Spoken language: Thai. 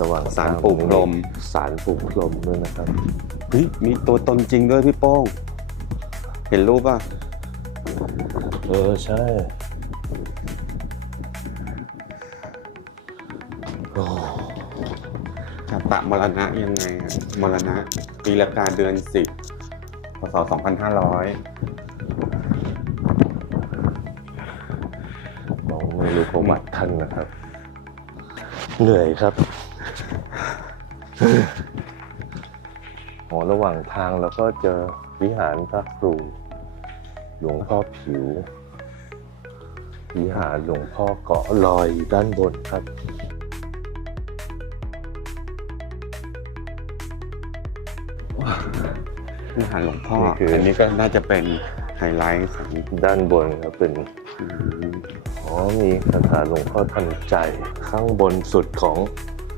ระหว่างสารปลูกลมสารปลูกลมด้วยนะครับเฮ้ยมีตัวตนจริงด้วยพี่โป้ง เห็นรูปป่ะ เออใช่โอ้ชาตะมรณะยังไงอะมรณะปีละกาเดือนสิบพศสองพันห้าร้อยมองไม่รู้ประวัติท่านนะครับ เหนื่อยครับ โอระหว่างทางเราก็เจอวิหารพระครู หลวงพ่อผิว วิหารหลวงพ่อเกาะลอยอยู่ด้านบนครับวิหารหลวงพ่อ นี่คืออัอันนี้ก็น่าจะเป็นไฮไลท์ของด้านบนครับเป็นอืมอ๋อ มีคาถาหลวงพ่อทันใจ ข้างบนสุดของ